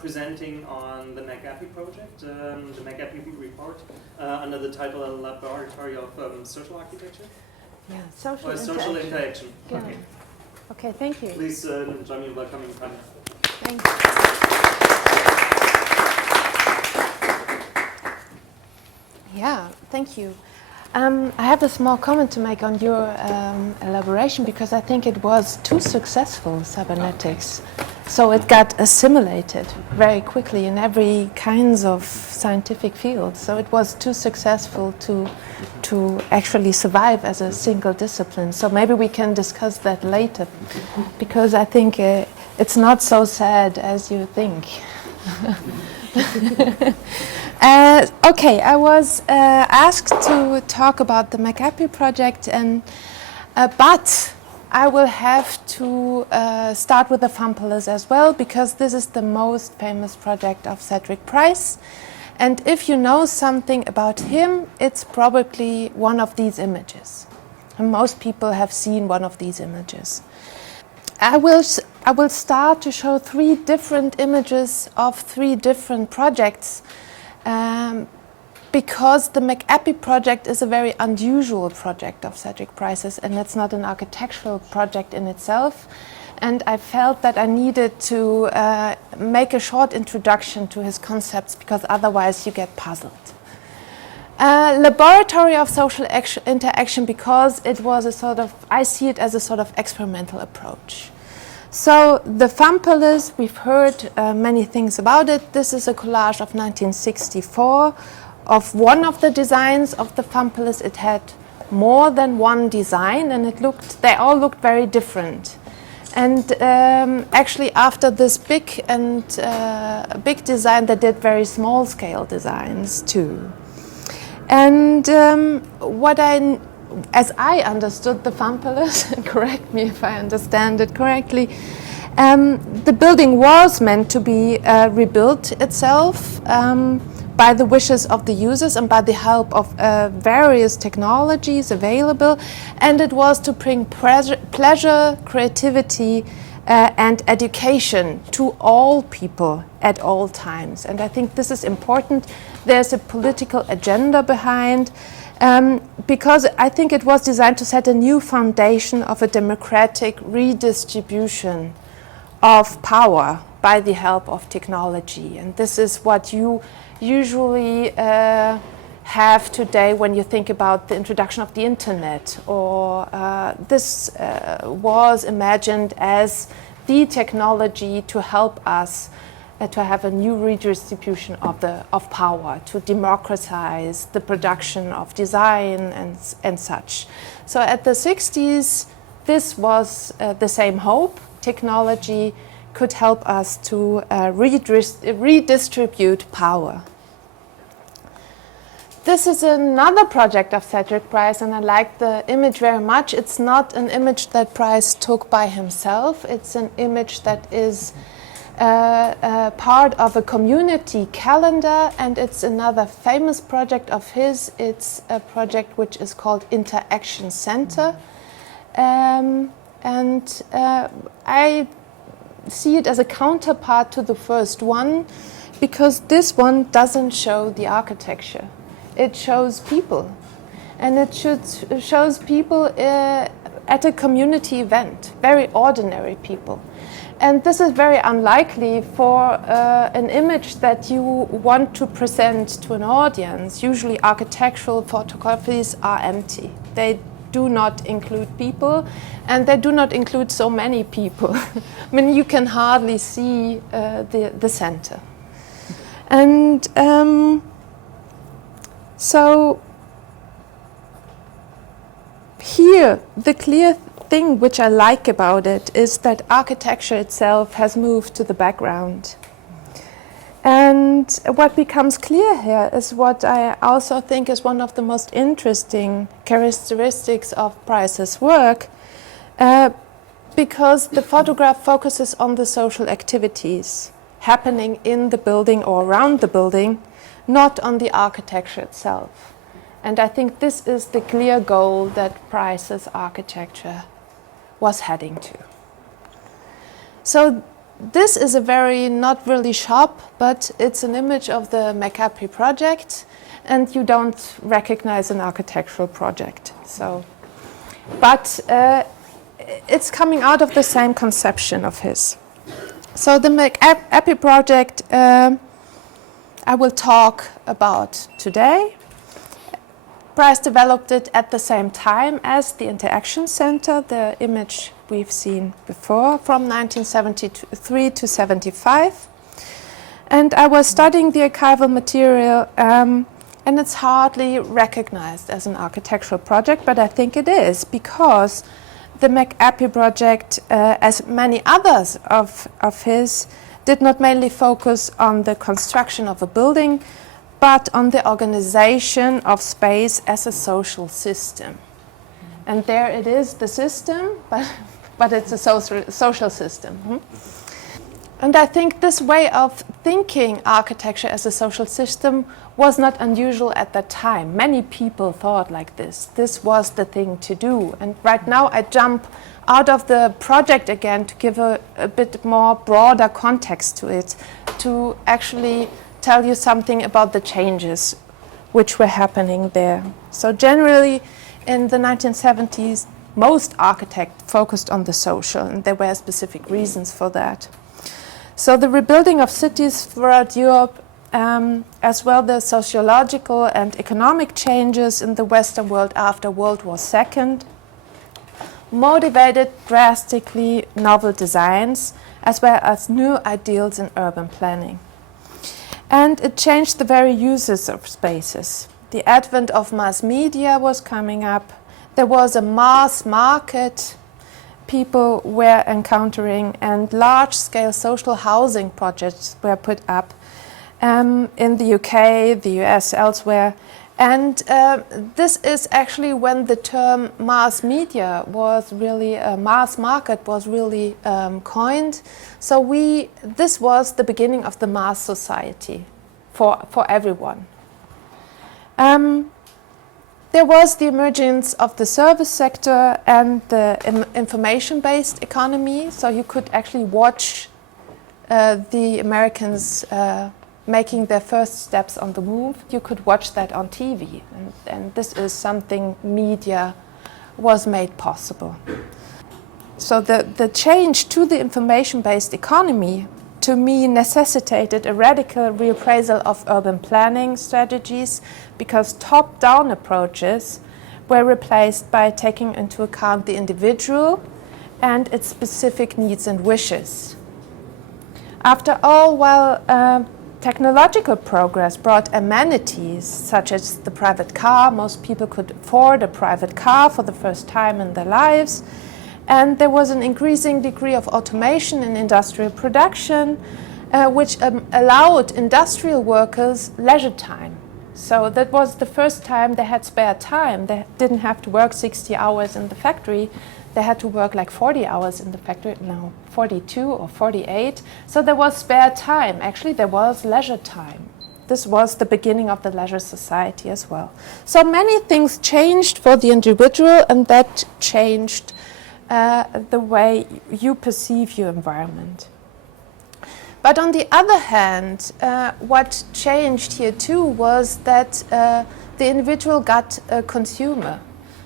presenting on the McAppy project, the McAppy report, under the title Laboratory of Social Architecture. Yeah, social interaction. Yeah. Okay. Okay, thank you. Please join me in welcoming Tanja. Thank you. Yeah, thank you. I have a small comment to make on your elaboration, because I think it was too successful, cybernetics. So it got assimilated very quickly in every kinds of scientific field. So it was too successful to actually survive as a single discipline. So maybe we can discuss that later, because I think it's not so sad as you think. Okay, I was asked to talk about the McAppy project, and but I will have to start with the Fumpolas as well, because this is the most famous project of Cedric Price. And if you know something about him, it's probably one of these images. And most people have seen one of these images. I will start to show 3 different images of 3 different projects, because the McAppy project is a very unusual project of Cedric Price's, and it's not an architectural project in itself. And I felt that I needed to make a short introduction to his concepts, because otherwise you get puzzled. Laboratory of social interaction, because it was a sort of, I see it as a sort of experimental approach. So the Fumpolas, we've heard many things about it. This is a collage of 1964 of one of the designs of the Fumpolas. It had more than one design, and they all looked very different. And actually, after this big design, they did very small scale designs too. And as I understood the Fumpolas, and correct me if I understand it correctly, the building was meant to be rebuilt itself by the wishes of the users and by the help of various technologies available, and it was to bring pleasure, creativity, and education to all people at all times. And I think this is important. There's a political agenda behind, because I think it was designed to set a new foundation of a democratic redistribution of power by the help of technology. And this is what you usually have today when you think about the introduction of the internet, or this was imagined as the technology to help us to have a new redistribution of power, to democratize the production of design and such. So at the 60s, this was the same hope. Technology could help us to redistribute power. This is another project of Cedric Price, and I like the image very much. It's not an image that Price took by himself. It's an image that is part of a community calendar, and it's another famous project of his. It's a project which is called Interaction Center. I see it as a counterpart to the first one, because this one doesn't show the architecture. It shows people, and it shows people at a community event, very ordinary people. And this is very unlikely for an image that you want to present to an audience. Usually architectural photographies are empty. They do not include people, and they do not include so many people. I mean, you can hardly see the center. And so here, the clear thing which I like about it is that architecture itself has moved to the background. And what becomes clear here is what I also think is one of the most interesting characteristics of Price's work, because the photograph focuses on the social activities happening in the building or around the building, not on the architecture itself. And I think this is the clear goal that Price's architecture was heading to. So this is a very, not really sharp, but it's an image of the McAppy project, and you don't recognize an architectural project. So, but it's coming out of the same conception of his. So the McAppy project I will talk about today. Price developed it at the same time as the Interaction Center, the image we've seen before, from 1973 to 75. And I was studying the archival material, and it's hardly recognized as an architectural project, but I think it is, because the McAppy project, as many others of his, did not mainly focus on the construction of a building, but on the organization of space as a social system. And there it is, the system, but it's a social system. And I think this way of thinking architecture as a social system was not unusual at that time. Many people thought like this. This was the thing to do. And right now I jump out of the project again to give a bit more broader context to it, to actually tell you something about the changes which were happening there. So generally in the 1970s, most architects focused on the social, and there were specific reasons for that. So the rebuilding of cities throughout Europe, as well the sociological and economic changes in the Western world after World War II, motivated drastically novel designs as well as new ideals in urban planning. And it changed the very uses of spaces. The advent of mass media was coming up. There was a mass market people were encountering, and large-scale social housing projects were put up in the UK, the US, elsewhere. And this is actually when the term mass media was really, mass market was really coined. So this was the beginning of the mass society for everyone. There was the emergence of the service sector and the information-based economy. So you could actually watch the Americans making their first steps on the move. You could watch that on TV. And this is something media was made possible. So the change to the information-based economy, to me, necessitated a radical reappraisal of urban planning strategies, because top-down approaches were replaced by taking into account the individual and its specific needs and wishes. After all, while technological progress brought amenities such as the private car, most people could afford a private car for the first time in their lives, and there was an increasing degree of automation in industrial production, which allowed industrial workers leisure time. So that was the first time they had spare time. They didn't have to work 60 hours in the factory. They had to work like 40 hours in the factory, no, 42 or 48. So there was spare time. Actually, there was leisure time. This was the beginning of the leisure society as well. So many things changed for the individual, and that changed the way you perceive your environment. But on the other hand, what changed here too was that the individual got a consumer.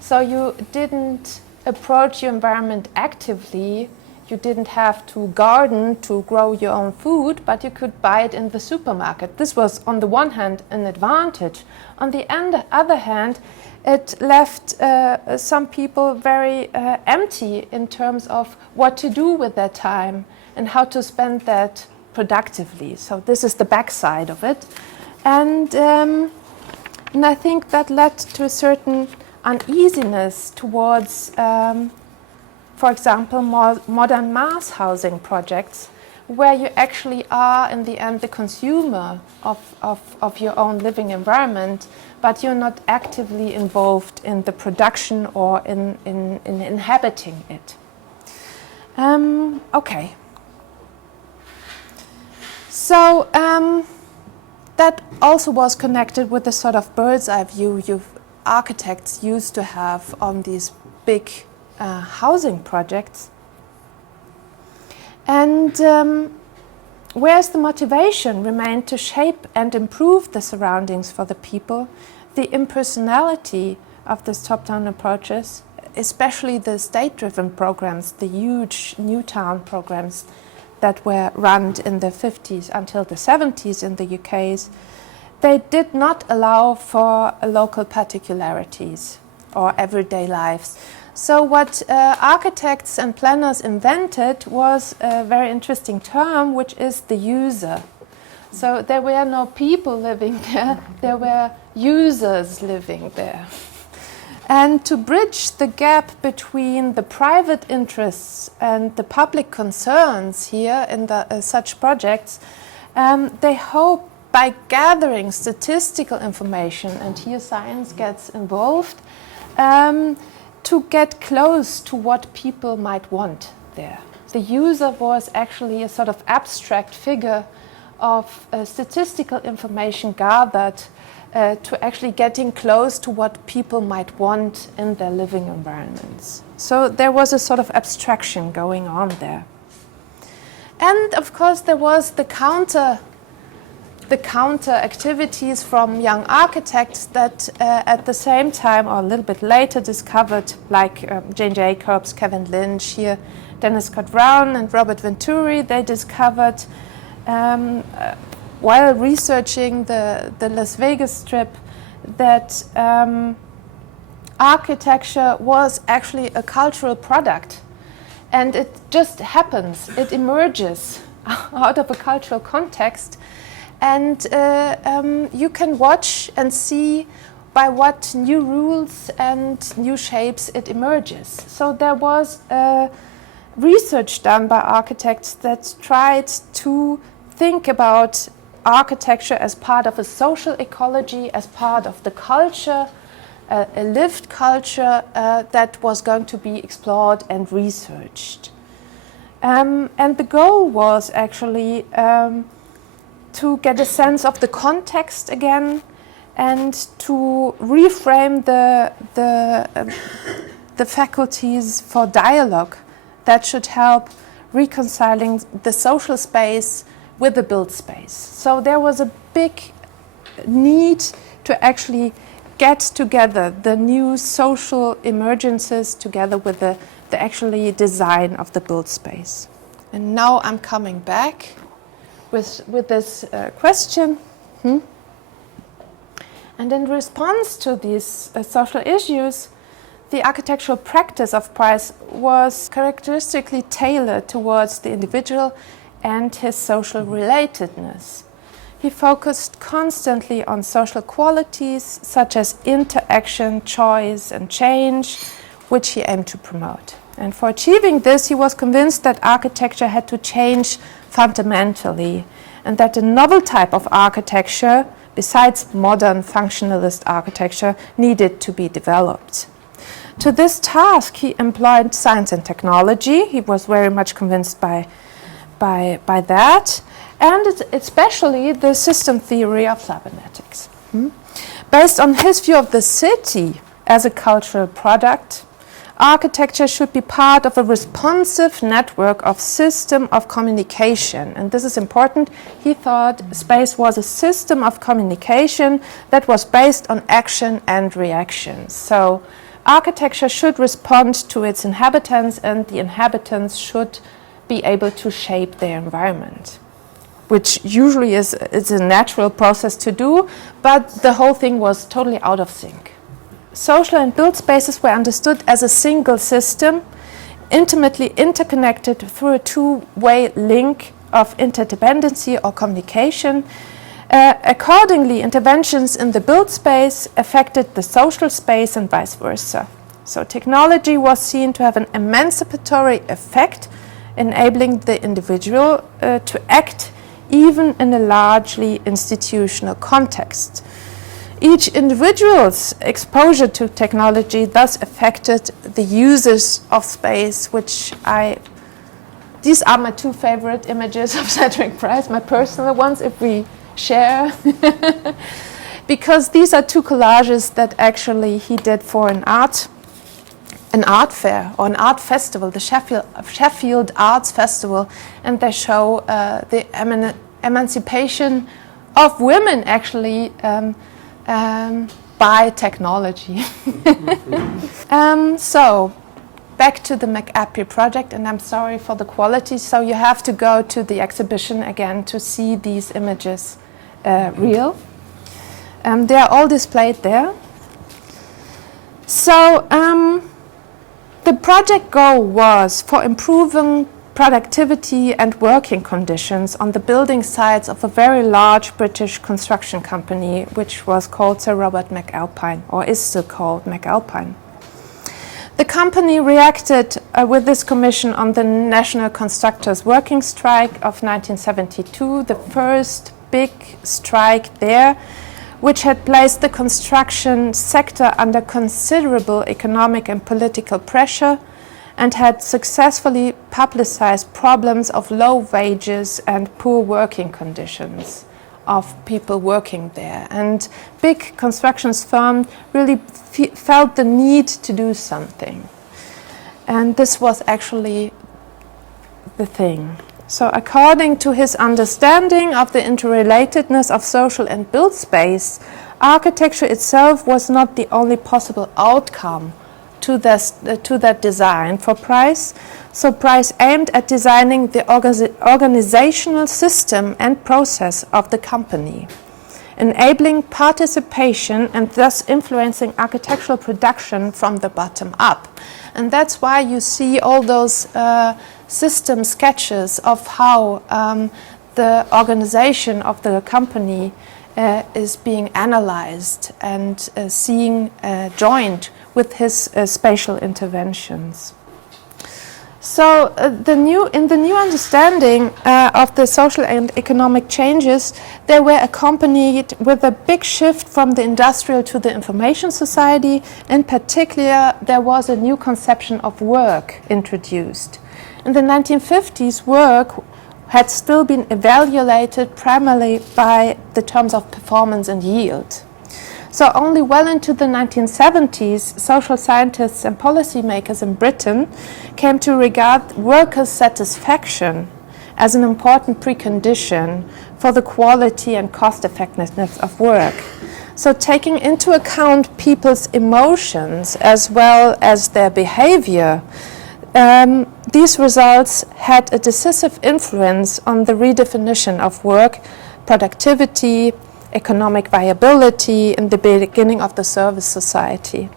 So you didn't approach your environment actively. You didn't have to garden to grow your own food, but you could buy it in the supermarket. This was, on the one hand, an advantage. On the other hand, it left some people very empty in terms of what to do with their time and how to spend that productively. So this is the backside of it. And I think that led to a certain uneasiness towards, for example, modern mass housing projects, where you actually are, in the end, the consumer of your own living environment, but you're not actively involved in the production or in inhabiting it. Okay. So that also was connected with the sort of bird's eye view architects used to have on these big housing projects. And whereas the motivation remained to shape and improve the surroundings for the people, the impersonality of these top-down approaches, especially the state-driven programs, the huge new town programs that were run in the 50s until the 70s in the UKs, they did not allow for local particularities or everyday lives. So what architects and planners invented was a very interesting term, which is the user. So there were no people living there were users living there. And to bridge the gap between the private interests and the public concerns here in such projects, they hope by gathering statistical information, and here science gets involved, to get close to what people might want there. The user was actually a sort of abstract figure of statistical information gathered to actually getting close to what people might want in their living environments. So there was a sort of abstraction going on there. And of course there was the counter activities from young architects that at the same time or a little bit later discovered, like Jane Jacobs, Kevin Lynch here, Dennis Scott Brown and Robert Venturi, they discovered while researching the Las Vegas Strip that architecture was actually a cultural product, and it just happens, it emerges out of a cultural context, and you can watch and see by what new rules and new shapes it emerges. So there was research done by architects that tried to think about architecture as part of a social ecology, as part of the culture, a lived culture that was going to be explored and researched. And the goal was actually to get a sense of the context again and to reframe the faculties for dialogue that should help reconciling the social space with the built space. So there was a big need to actually get together the new social emergences together with the actually design of the built space. And now I'm coming back with this question. And in response to these social issues, the architectural practice of Price was characteristically tailored towards the individual and his social relatedness. He focused constantly on social qualities such as interaction, choice, and change, which he aimed to promote. And for achieving this, he was convinced that architecture had to change fundamentally, and that a novel type of architecture, besides modern functionalist architecture, needed to be developed. To this task, he employed science and technology. He was very much convinced by that, and especially the system theory of cybernetics. Based on his view of the city as a cultural product, architecture should be part of a responsive network of system of communication. And this is important. He thought space was a system of communication that was based on action and reaction. So architecture should respond to its inhabitants, and the inhabitants should be able to shape their environment, which usually is a natural process to do, but the whole thing was totally out of sync. Social and built spaces were understood as a single system, intimately interconnected through a two-way link of interdependency or communication. Accordingly, interventions in the built space affected the social space and vice versa. So technology was seen to have an emancipatory effect, enabling the individual to act even in a largely institutional context. Each individual's exposure to technology thus affected the users of space, these are my two favorite images of Cedric Price, my personal ones, if we share, because these are two collages that actually he did for an art an art fair or an art festival, the Sheffield Arts Festival, and they show the emancipation of women actually by technology. So back to the McAppy project, and I'm sorry for the quality, so you have to go to the exhibition again to see these images real. They are all displayed there. So the project goal was for improving productivity and working conditions on the building sites of a very large British construction company, which was called Sir Robert McAlpine, or is still called McAlpine. The company reacted with this commission on the National Constructors' Working Strike of 1972, the first big strike there, which had placed the construction sector under considerable economic and political pressure and had successfully publicized problems of low wages and poor working conditions of people working there. And big construction firms really felt the need to do something. And this was actually the thing. So according to his understanding of the interrelatedness of social and built space, architecture itself was not the only possible outcome to that design for Price. So Price aimed at designing the organizational system and process of the company, enabling participation and thus influencing architectural production from the bottom up. And that's why you see all those system sketches of how the organization of the company is being analyzed and joined with his spatial interventions. So in the new understanding of the social and economic changes, they were accompanied with a big shift from the industrial to the information society. In particular, there was a new conception of work introduced. In the 1950s, work had still been evaluated primarily by the terms of performance and yield. So only well into the 1970s, social scientists and policymakers in Britain came to regard workers' satisfaction as an important precondition for the quality and cost-effectiveness of work. So taking into account people's emotions as well as their behavior, these results had a decisive influence on the redefinition of work, productivity, economic viability in the beginning of the service society.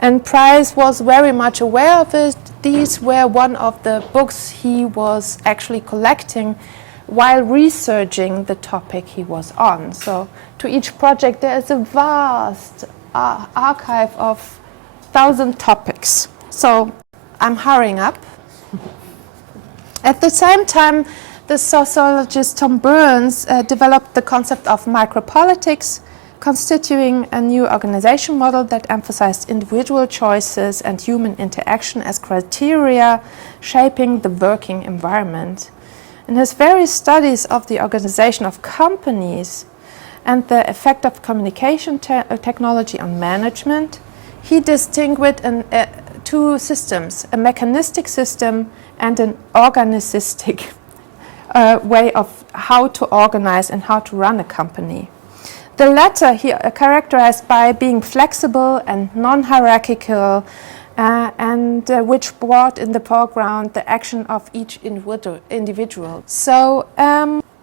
And Price was very much aware of it. These were one of the books he was actually collecting while researching the topic he was on. So to each project there is a vast archive of 1,000 topics. So I'm hurrying up. At the same time, the sociologist Tom Burns developed the concept of micropolitics, constituting a new organization model that emphasized individual choices and human interaction as criteria shaping the working environment. In his various studies of the organization of companies and the effect of communication technology on management, he distinguished two systems, a mechanistic system and an organicistic way of how to organize and how to run a company. The latter he characterized by being flexible and non-hierarchical and which brought in the foreground the action of each individual. So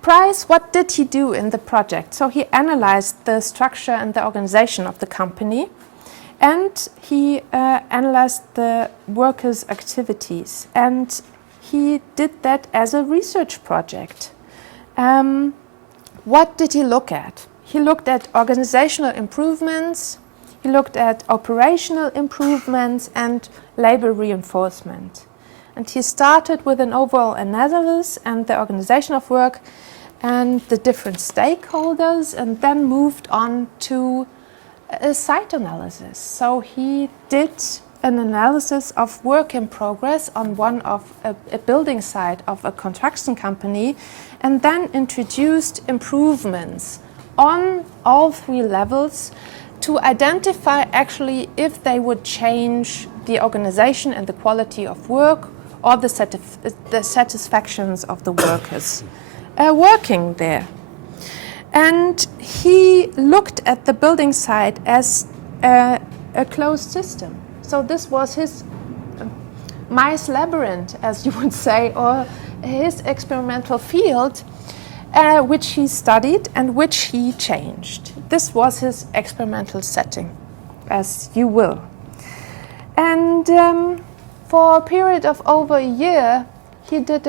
Price, what did he do in the project? So he analyzed the structure and the organization of the company, and he analyzed the workers' activities, and he did that as a research project. What did he look at? He looked at organizational improvements, he looked at operational improvements and labor reinforcement. And he started with an overall analysis and the organization of work and the different stakeholders, and then moved on to a site analysis. So he did an analysis of work in progress on one of a building site of a construction company, and then introduced improvements on all three levels to identify actually if they would change the organization and the quality of work or the satisfactions of the workers working there. And he looked at the building site as a closed system. So this was his mice labyrinth, as you would say, or his experimental field, which he studied and which he changed. This was his experimental setting, as you will. And for a period of over a year, he did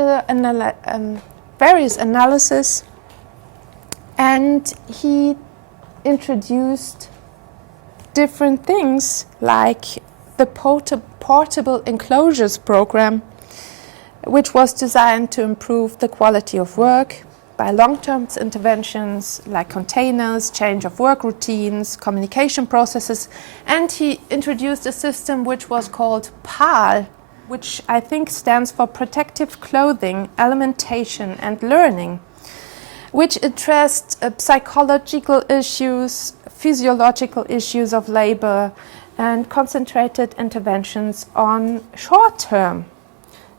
various analysis, and he introduced different things like the portable enclosures program, which was designed to improve the quality of work by long-term interventions like containers, change of work routines, communication processes, and he introduced a system which was called PAL, which I think stands for Protective Clothing, Alimentation and Learning, which addressed psychological issues, physiological issues of labor, and concentrated interventions on short-term,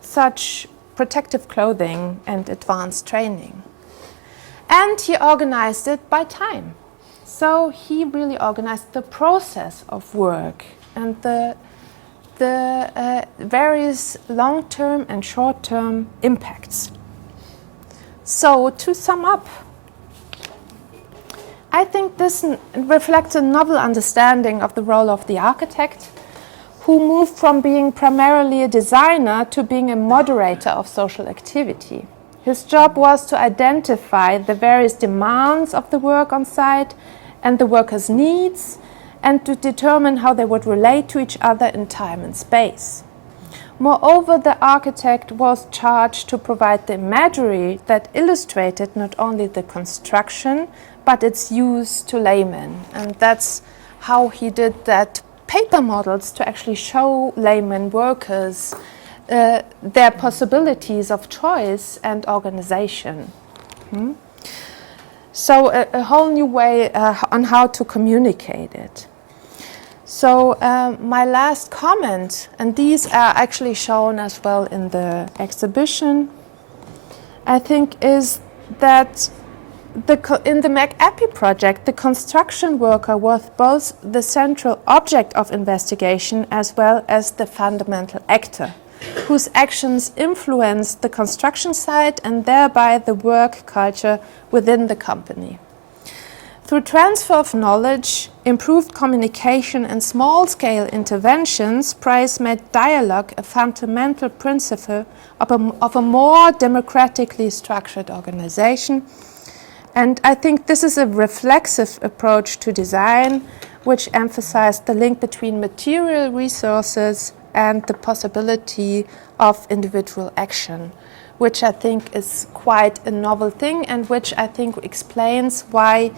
such protective clothing and advanced training. And he organized it by time. So he really organized the process of work and the various long-term and short-term impacts. So to sum up, I think this reflects a novel understanding of the role of the architect, who moved from being primarily a designer to being a moderator of social activity. His job was to identify the various demands of the work on site and the workers' needs, and to determine how they would relate to each other in time and space. Moreover, the architect was charged to provide the imagery that illustrated not only the construction, but its use to laymen. And that's how he did that paper models, to actually show layman workers their possibilities of choice and organization. So a whole new way on how to communicate it. So my last comment, and these are actually shown as well in the exhibition, I think is that in the McAppy project, the construction worker was both the central object of investigation as well as the fundamental actor, whose actions influenced the construction site and thereby the work culture within the company. Through transfer of knowledge, improved communication and small-scale interventions, Price made dialogue a fundamental principle of a more democratically structured organization. And I think this is a reflexive approach to design, which emphasized the link between material resources and the possibility of individual action, which I think is quite a novel thing, and which I think explains why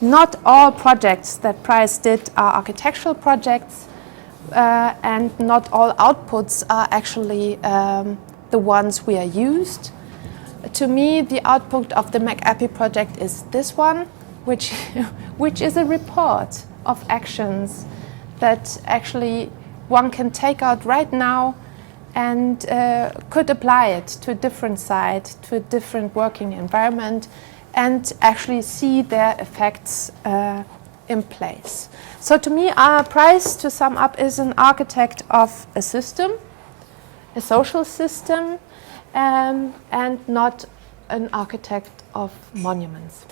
not all projects that Price did are architectural projects, and not all outputs are actually the ones we are used. To me, the output of the McAppy project is this one, which is a report of actions that actually one can take out right now and could apply it to a different site, to a different working environment, and actually see their effects in place. So to me, Price, to sum up, is an architect of a system, a social system, and not an architect of monuments.